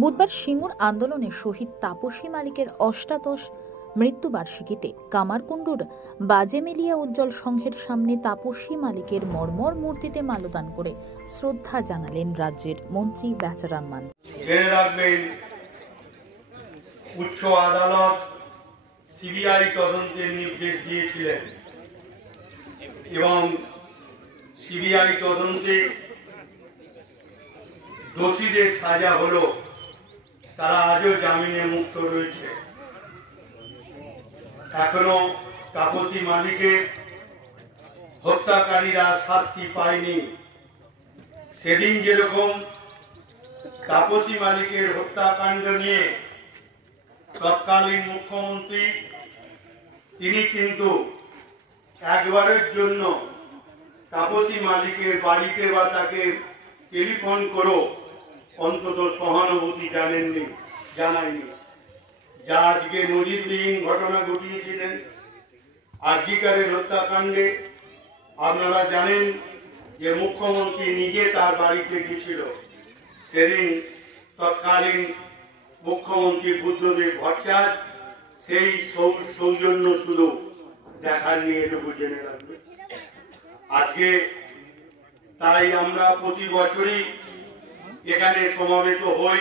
বুধবার সিঙ্গুর আন্দোলনে শহীদ তাপসী মালিকের অষ্টাদশ মৃত্যুবার্ষিকীতে কামারকুণ্ডুর বাজেমেলিয়া উজ্জ্বল সংঘের সামনে তাপসী মালিকের মর্মর মূর্তিতে মাল্যদান করে শ্রদ্ধা জানালেন রাজ্যের মন্ত্রী বেচারাম মান্না। জেনে রাখবেন, উচ্চ আদালত সিবিআই তদন্তের নির্দেশ দিয়েছিলেন এবং সিবিআই তদন্তে দোষীদের সাজা হলো, তারা আজও জামিনে মুক্ত রয়েছে। এখনো তাপসী মালিকের হত্যাকারীরা শাস্তি পায়নি। সেদিন যেরকম তাপসী মালিকের হত্যাকাণ্ড নিয়ে তৎকালীন মুখ্যমন্ত্রী তিনি কিন্তু একবারের জন্য তাপসী মালিকের বাড়িতে বা তাকে টেলিফোন করো অন্তত সহানুভূতি জানায়নি, যা আজকে নজিরবিহীন ঘটনা ঘটিয়েছিলেন। আরজিকরের হত্যাকাণ্ডে আপনারা জানেন যে মুখ্যমন্ত্রী নিজে তার বাড়িতে গিয়েছিল। সেদিন তৎকালীন মুখ্যমন্ত্রী বুদ্ধদেব ভট্টাচার্য সেই সৌজন্য শুধু দেখার নিয়ে এটুকু জেনে রাখবে। আজকে তাই আমরা প্রতি বছরই এখানে সমাবেত হই।